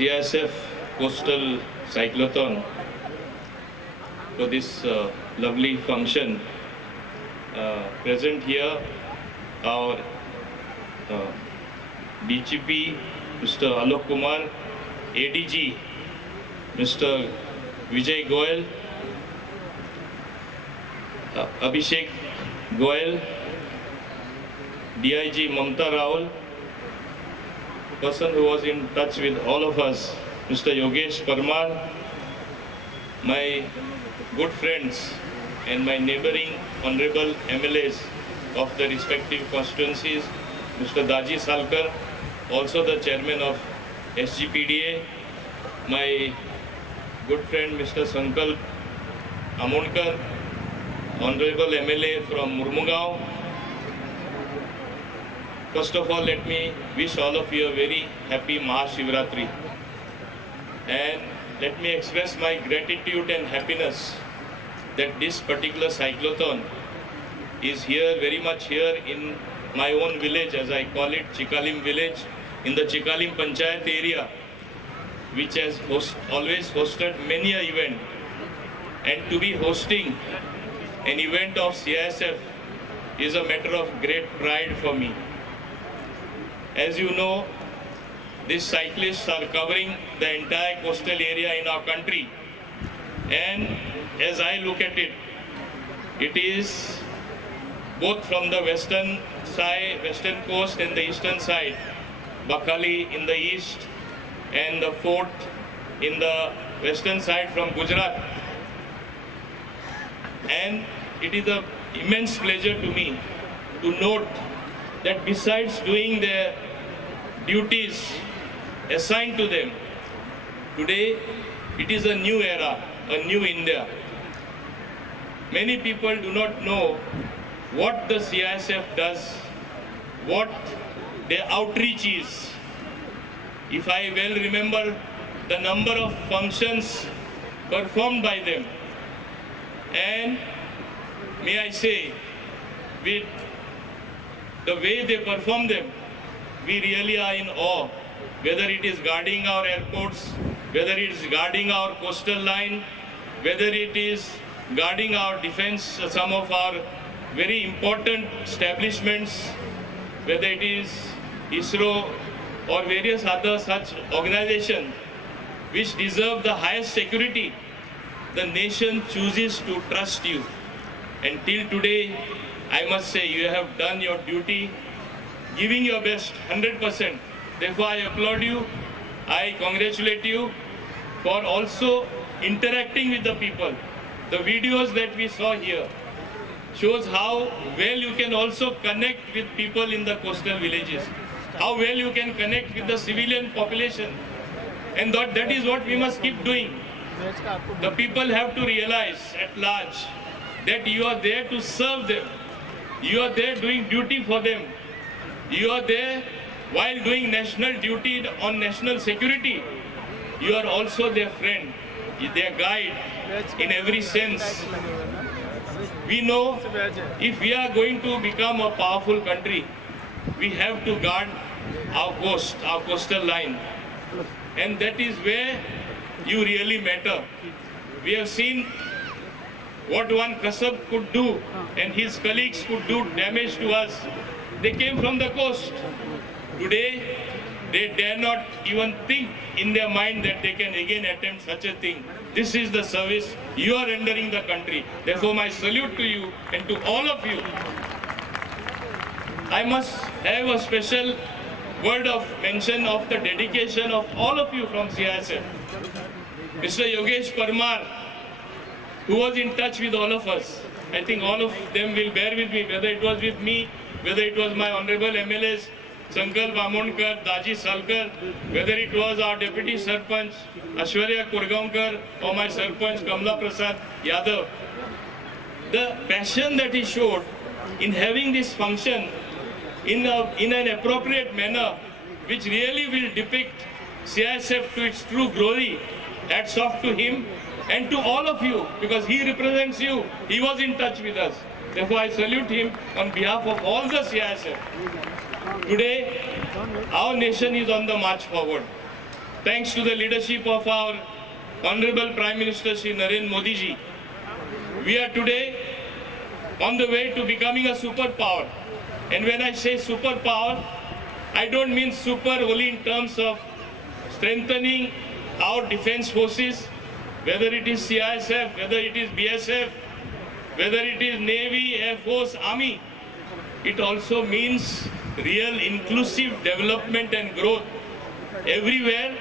CISF Coastal Cyclothon for this lovely function. Present here our DGP Mr. Alok Kumar, ADG Mr. Vijay Goyal, Abhishek Goyal, DIG Mamta Rawal, person who was in touch with all of us, Mr. Yogesh Parmar, my good friends and my neighboring honorable MLAs of the respective constituencies, Mr. Daji Salkar, also the chairman of SGPDA, my good friend Mr. Sankalp Amonkar, honorable MLA from Murmugaon. First of all, let me wish all of you a very happy Mahashivratri. And let me express my gratitude and happiness that this particular cyclothon is here, very much here in my own village, as I call it, Chikalim village, in the Chikalim Panchayat area, which has always hosted many an event. And to be hosting an event of CISF is a matter of great pride for me. As you know, these cyclists are covering the entire coastal area in our country. And as I look at it, it is both from the western side, western coast and the eastern side, Bakhali in the east and the fort in the western side from Gujarat. And it is an immense pleasure to me to note that besides doing their duties assigned to them, today it is a new era, a new India. Many people do not know what the CISF does, what their outreach is. If I well remember the number of functions performed by them, and may I say, with the way they perform them, we really are in awe. Whether it is guarding our airports, whether it is guarding our coastal line, whether it is guarding our defense, some of our very important establishments, whether it is ISRO or various other such organizations which deserve the highest security, the nation chooses to trust you. And till today, I must say, you have done your duty, giving your best 100%. Therefore, I applaud you, I congratulate you for also interacting with the people. The videos that we saw here shows how well you can also connect with people in the coastal villages, how well you can connect with the civilian population. And that is what we must keep doing. The people have to realize at large that you are there to serve them. You are there doing duty for them. You are there while doing national duty on national security. You are also their friend, their guide in every sense. We know if we are going to become a powerful country, we have to guard our coast, our coastal line. And that is where you really matter. We have seen what one Kasab could do and his colleagues could do damage to us. They came from the coast. Today, they dare not even think in their mind that they can again attempt such a thing. This is the service you are rendering the country. Therefore, my salute to you and to all of you. I must have a special word of mention of the dedication of all of you from CISF. Mr. Yogesh Parmar, who was in touch with all of us. I think all of them will bear with me, whether it was with me, whether it was my honorable MLAs, Sankalp Amonkar, Daji Salkar, whether it was our Deputy Sarpanch, Ashwarya Kurgaonkar, or my Sarpanch, Kamla Prasad Yadav. The passion that he showed in having this function in an appropriate manner, which really will depict CISF to its true glory. Hats off to him and to all of you, because he represents you. He was in touch with us. Therefore, I salute him on behalf of all the CISF. Today, our nation is on the march forward. thanks to the leadership of our Honorable Prime Minister Shri Narendra Modi ji, we are today on the way to becoming a superpower. And when I say superpower, I don't mean super only in terms of strengthening our defense forces, whether it is CISF, whether it is BSF, whether it is Navy, Air Force, Army. It also means real inclusive development and growth everywhere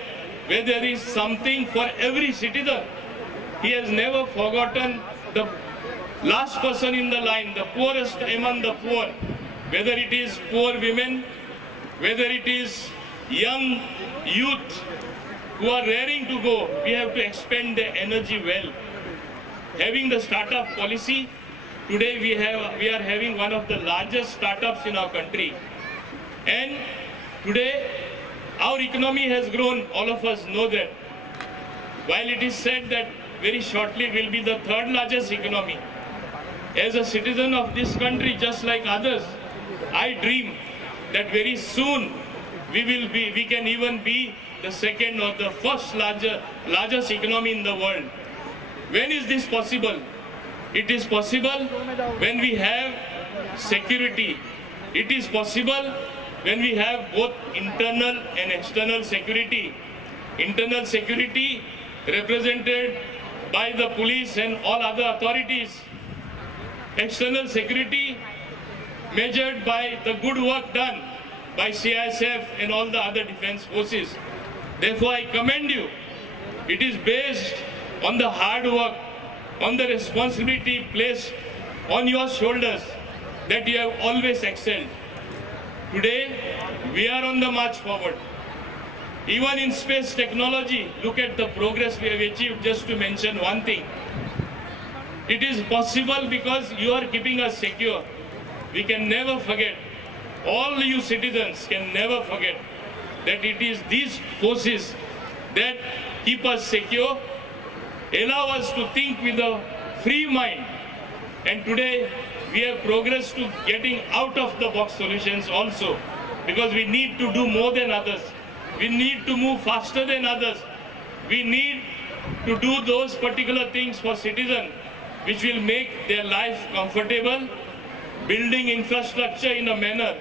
where there is something for every citizen. He has never forgotten the last person in the line, the poorest among the poor, whether it is poor women, whether it is young youth who are raring to go. We have to expend their energy well. Having the startup policy, today we are having one of the largest startups in our country. And today our economy has grown, all of us know that. While it is said that very shortly will be the third largest economy, as a citizen of this country, just like others, I dream that very soon we can even be the second or the first largest economy in the world. When is this possible? It is possible when we have security. It is possible when we have both internal and external security. Internal security represented by the police and all other authorities. External security measured by the good work done by CISF and all the other defense forces. Therefore, I commend you. It is based on the hard work, on the responsibility placed on your shoulders that you have always excelled. Today, we are on the march forward. Even in space technology, look at the progress we have achieved. Just to mention one thing, it is possible because you are keeping us secure. We can never forget, all you citizens can never forget that it is these forces that keep us secure, allow us to think with a free mind. And today we have progressed to getting out of the box solutions also, because we need to do more than others. We need to move faster than others. We need to do those particular things for citizens which will make their life comfortable, building infrastructure in a manner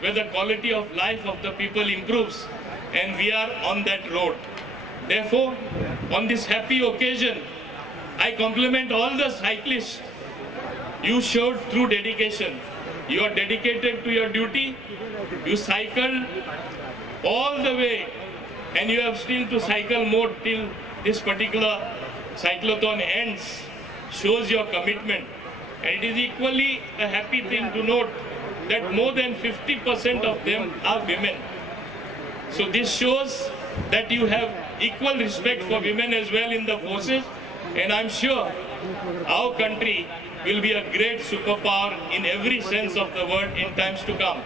where the quality of life of the people improves, and we are on that road. Therefore, on this happy occasion, I compliment all the cyclists. You showed true dedication. You are dedicated to your duty. You cycled all the way, and you have still to cycle more till this particular cyclothon ends. Shows your commitment. And it is equally a happy thing to note that more than 50% of them are women. So this shows that you have equal respect for women as well in the forces, and I'm sure our country will be a great superpower in every sense of the word in times to come.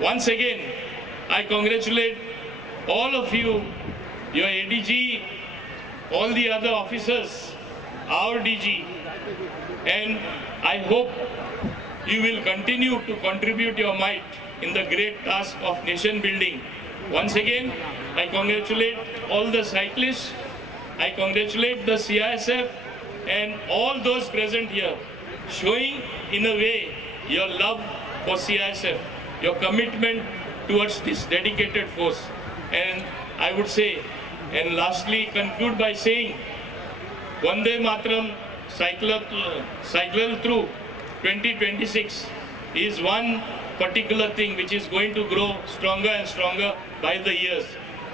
Once again, I congratulate all of you, your ADG, all the other officers, our DG, and I hope you will continue to contribute your might in the great task of nation building. Once again, I congratulate all the cyclists, I congratulate the CISF and all those present here, showing in a way your love for CISF, your commitment towards this dedicated force. And I would say, and lastly conclude by saying, Vande Mataram cycle through 2026 is one particular thing which is going to grow stronger and stronger by the years,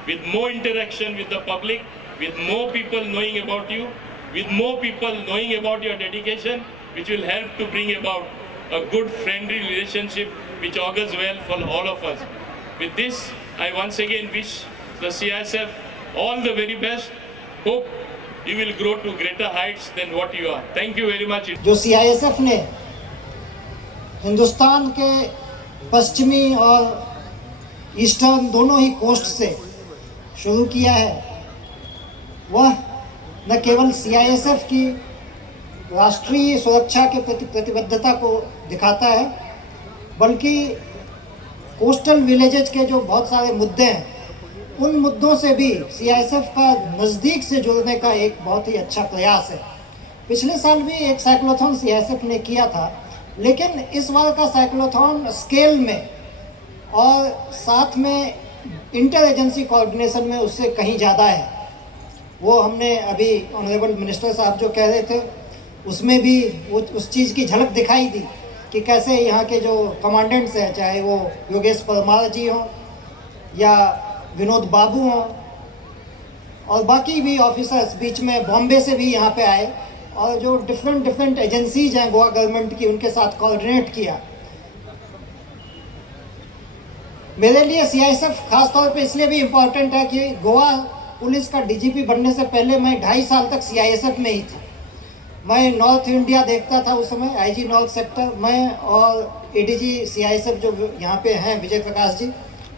with more interaction with the public, with more people knowing about you, with more people knowing about your dedication, which will help to bring about a good friendly relationship which augurs well for all of us. With this, I once again wish the CISF all the very best. Hope you will grow to greater heights than what you are. Thank you very much. जो CISF ने हिंदुस्तान के पश्चिमी और eastern दोनों ही coast से शुरू किया है, वह न केवल CISF की राष्ट्रीय सुरक्षा के प्रति प्रतिबद्धता को दिखाता है, बल्कि कोस्टल विलेजेज के जो बहुत सारे मुद्दे हैं उन मुद्दों से भी सीआईएसएफ का नज़दीक से जुड़ने का एक बहुत ही अच्छा प्रयास है। पिछले साल भी एक साइक्लोथॉन सीआईएसएफ ने किया था, लेकिन इस बार का साइक्लोथॉन स्केल में और साथ में इंटर एजेंसी कोऑर्डिनेशन में उससे कहीं ज़्यादा है। वो हमने अभी ऑनरेबल मिनिस्टर साहब जो कह रहे थे उसमें भी वो उस चीज़ की झलक दिखाई दी कि कैसे यहाँ के जो कमांडेंट्स हैं, चाहे वो योगेश परमार जी हों या विनोद बाबू हों और बाकी भी ऑफिसर्स, बीच में बॉम्बे से भी यहाँ पे आए और जो डिफरेंट एजेंसीज हैं गोवा गवर्नमेंट की, उनके साथ कोऑर्डिनेट किया। मेरे लिए सीआईएसएफ खास तौर पे इसलिए भी इम्पोर्टेंट है कि गोवा पुलिस का डीजीपी बनने से पहले मैं 2.5 साल तक सीआईएसएफ में ही था। मैं नॉर्थ इंडिया देखता था उस समय, आईजी नॉर्थ सेक्टर। मैं और एडीजी सीआईएसएफ जो यहाँ पे हैं विजय प्रकाश जी,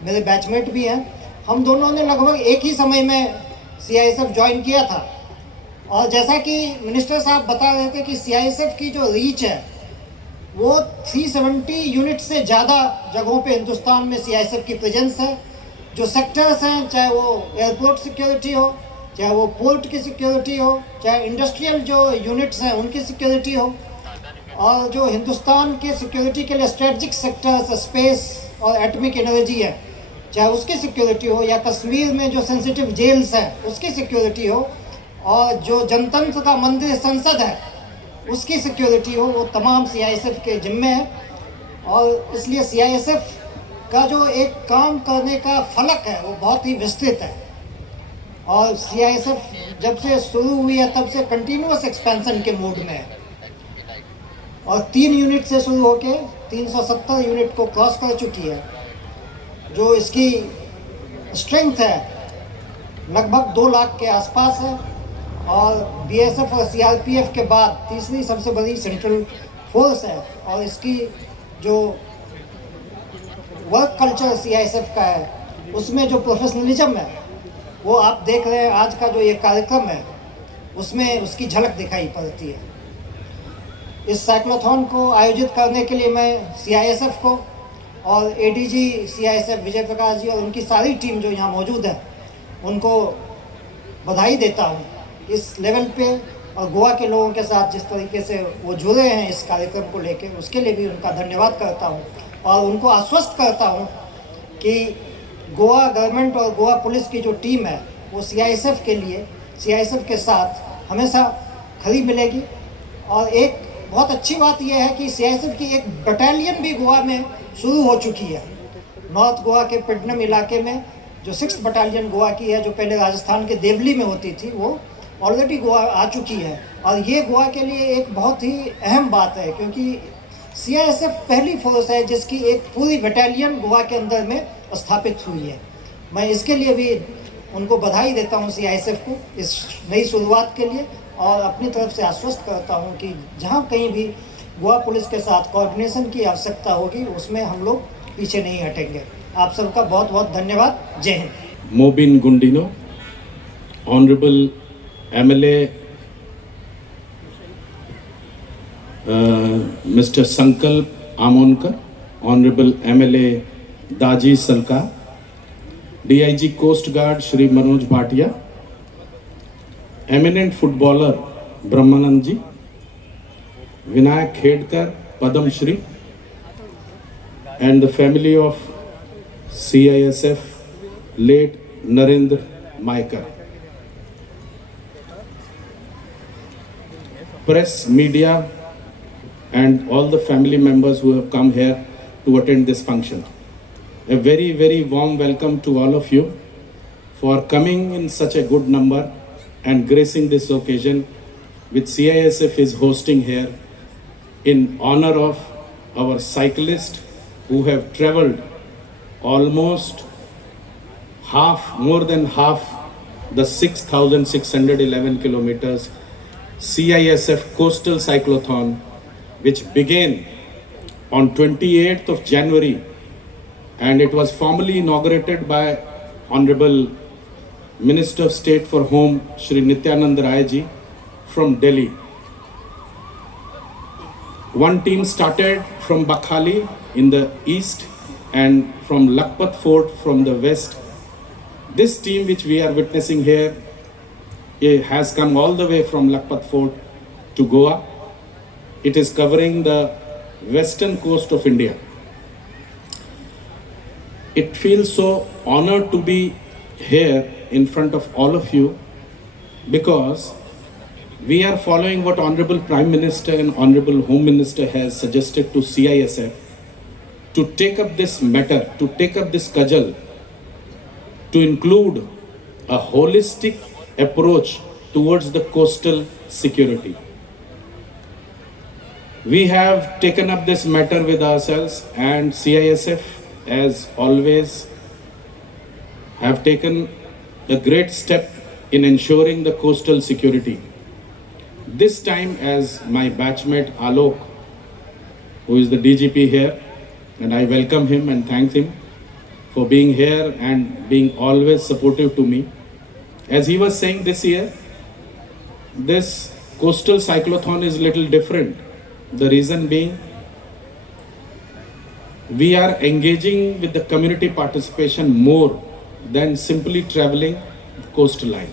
मेरे बैचमेट भी हैं, हम दोनों ने लगभग एक ही समय में सीआईएसएफ ज्वाइन किया था। और जैसा कि मिनिस्टर साहब बता रहे थे कि सीआईएसएफ की जो रीच है वो 370 यूनिट से ज़्यादा जगहों पे हिंदुस्तान में सीआईएसएफ की प्रेजेंस है। जो सेक्टर्स हैं, चाहे वो एयरपोर्ट सिक्योरिटी हो, चाहे वो पोर्ट की सिक्योरिटी हो, चाहे इंडस्ट्रियल जो यूनिट्स हैं उनकी सिक्योरिटी हो, और जो हिंदुस्तान के सिक्योरिटी के लिए स्ट्रेटजिक सेक्टर्स, स्पेस और एटॉमिक एनर्जी है, चाहे उसकी सिक्योरिटी हो, या कश्मीर में जो सेंसिटिव जेल्स हैं उसकी सिक्योरिटी हो, और जो जनतंत्र का मंदिर संसद है उसकी सिक्योरिटी हो, वो तमाम सीआईएसएफ के जिम्मे है। और इसलिए सीआईएसएफ का जो एक काम करने का फलक है वो बहुत ही विस्तृत है। और सीआईएसएफ जब से शुरू हुई है तब से कंटिन्यूअस एक्सपेंशन के मूड में है और 3 यूनिट से शुरू होकर 370 यूनिट को क्रॉस कर चुकी है। जो इसकी स्ट्रेंथ है लगभग 2 लाख के आसपास है और बीएसएफ और सीआरपीएफ के बाद तीसरी सबसे बड़ी सेंट्रल फोर्स है। और इसकी जो वर्क कल्चर सीआईएसएफ का है उसमें जो प्रोफेशनलिज्म है वो आप देख रहे हैं। आज का जो ये कार्यक्रम है उसमें उसकी झलक दिखाई पड़ती है। इस साइक्लोथॉन को आयोजित करने के लिए मैं सीआईएसएफ को और एडीजी सीआईएसएफ विजय प्रकाश जी और उनकी सारी टीम जो यहाँ मौजूद है उनको बधाई देता हूँ इस लेवल पे, और गोवा के लोगों के साथ जिस तरीके से वो जुड़े हैं इस कार्यक्रम को लेकर, उसके लिए भी उनका धन्यवाद करता हूँ। और उनको आश्वस्त करता हूँ कि गोवा गवर्नमेंट और गोवा पुलिस की जो टीम है वो सीआईएसएफ के लिए, सीआईएसएफ के साथ हमेशा खड़ी मिलेगी। और एक बहुत अच्छी बात यह है कि सीआईएसएफ की एक बटालियन भी गोवा में शुरू हो चुकी है। नॉर्थ गोवा के पिडनम इलाके में जो 6th बटालियन गोवा की है, जो पहले राजस्थान के देवली में होती थी, वो ऑलरेडी गोवा आ चुकी है। और ये गोवा के लिए एक बहुत ही अहम बात है क्योंकि सीआईएसएफ पहली फोर्स है जिसकी एक पूरी बटालियन गोवा के अंदर में स्थापित हुई है। मैं इसके लिए भी उनको बधाई देता हूँ सीआईएसएफ को इस नई शुरुआत के लिए, और अपनी तरफ से आश्वस्त करता हूँ कि जहाँ कहीं भी गोवा पुलिस के साथ कोऑर्डिनेशन की आवश्यकता होगी उसमें हम लोग पीछे नहीं हटेंगे। आप सबका बहुत बहुत धन्यवाद। जय Hind. Mobin Gundino, Honorable MLA Mr. Sankalp Amonkar, Honorable MLA Daji Salka, DIG Coast Guard Shri Manoj Bhatia, eminent footballer Brahmanand ji, Vinayak Khedkar, Padam Shri, and the family of CISF, late Narendra Maikar. Press, media, and all the family members who have come here to attend this function. A very, very warm welcome to all of you for coming in such a good number and gracing this occasion which CISF is hosting here in honor of our cyclists who have traveled almost more than half the 6,611 kilometers CISF Coastal Cyclothon, which began on 28th of January, and it was formally inaugurated by Honorable Minister of State for Home, Shri Nityanand Rai ji from Delhi. One team started from Bakhali in the east and from Lakpat Fort from the west. This team which we are witnessing here, it has come all the way from Lakpat Fort to Goa. It is covering the western coast of India. It feels so honored to be here in front of all of you because we are following what Honorable Prime Minister and Honorable Home Minister has suggested to CISF to take up this matter, to take up this cudgel, to include a holistic approach towards the coastal security. We have taken up this matter with ourselves, and CISF, as always, have taken a great step in ensuring the coastal security. This time, as my batchmate Alok, who is the DGP here, and I welcome him and thank him for being here and being always supportive to me. As he was saying, this year, this coastal cyclothon is little different. The reason being, we are engaging with the community participation more than simply traveling coastline.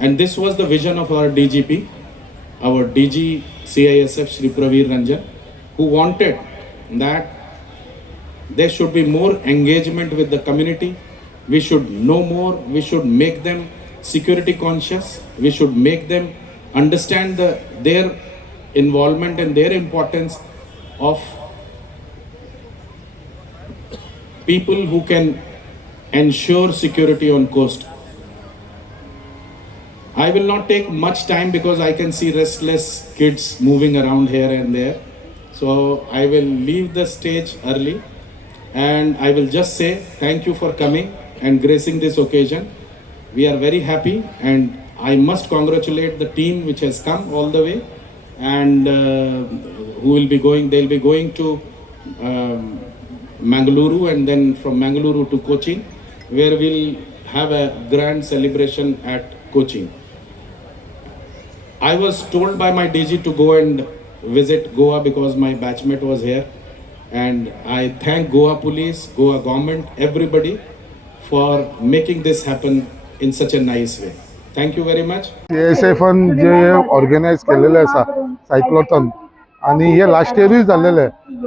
And this was the vision of our DGP, our DG CISF Shri Praveer Ranjan, who wanted that there should be more engagement with the community. We should know more, we should make them security conscious, we should make them understand their involvement and their importance of people who can ensure security on coast. I will not take much time because I can see restless kids moving around here and there. So I will leave the stage early and I will just say thank you for coming and gracing this occasion. We are very happy and I must congratulate the team which has come all the way and who will be going, they'll be going to Mangaluru and then from Mangaluru to Cochin, where we'll have a grand celebration at Cochin. I was told by my DG to go and visit Goa because my batchmate was here, and I thank Goa Police, Goa government, everybody for making this happen in such a nice way. Thank you very much. CISFन जे organize केलेले आसा cyclothon आणि हे last इयरूय जाल्लेले.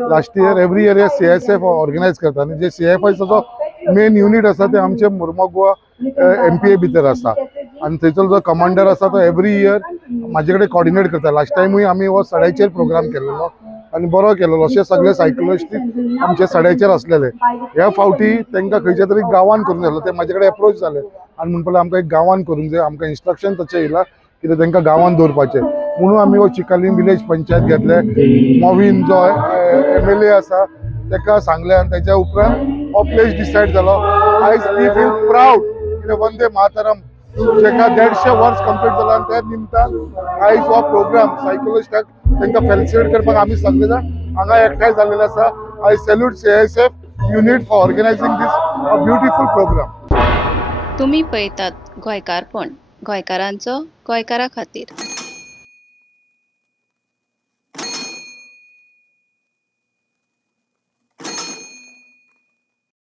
Last year every year हे CISF organize करता आणि जे CISFचो जो मेन युनिट आसा ते आमचे मुर्मो गोवा MPA भितर आसा आणि थंयचो जो कमांडर आसा तो एवरी इयर म्हाजे कडेन कोऑर्डिनेट करता. लास्ट टायमूय आमी हो सड्याचेर प्रोग्राम केल्लो आणि बरो केलेलो. अशे सगळे सायक्लिस्ट आमचे सड्याचेर आसलेले. ह्या फावटी तांकां खंयच्या तरी गांवान करून जालो. ते म्हाजे कडेन अप्रोच जाले आणि म्हणपाक आमकां एक गांवान करूंक जाय. आमकां इन्स्ट्रक्शन तशें येयला कितें तांकां गांवान दवरपाचें म्हणून आमी हो चिकालीम विलेज पंचायत घेतले. मोविन जो MLA आसा ताका सांगले आनी ताच्या उपरांत हो प्लेस डिसायड जालो. आयज वी फील प्राउड कितें वंदे मातरम जेका 150 वर्स कंप्लीट जाला आनी त्या निमतान आयज हो प्रोग्राम सायक्लिस्टाक तांकां फेलिसिटेट करपाक आमी सगळे जाण हांगा एकठांय जाल्लेले आसा. I salute CISF unit for organizing this a beautiful programme. तुम्ही पळयतात गोंयकारपण, गोंयकारांचो गोंयकारा खातीर.